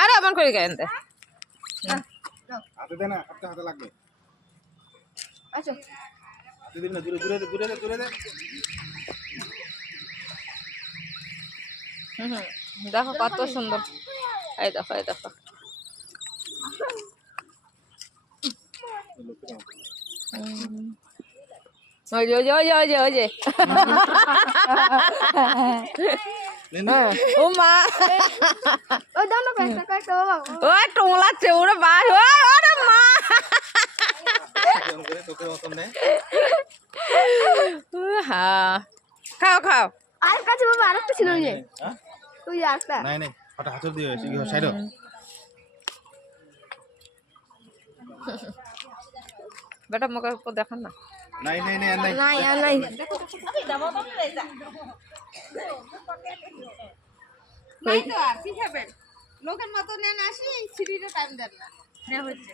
আরে আমার করে কেন দে হাতে দে না, হাতে লাগবে। আচ্ছা হাতে দিবি না, দূরে দে। দেখো কত সুন্দর। এই দেখো ওই যে ও মা ওই দাও না কয়েকটা বাবা ও টোলাচ্ছে ওরে বাস ওরে মা তোকে মতন নে। হ্যাঁ খাও আর কাছে বাবা আরেকটা ছিল ওই যে হ্যাঁ? ওই যে আরেকটা নাই ওটা হাতের দিয়ে সাইড। বেটা মুখের উপর দেখান না নাই আর নাই লোকের মতো নেন আসি সিঁড়িতে টাইম দেন না হচ্ছে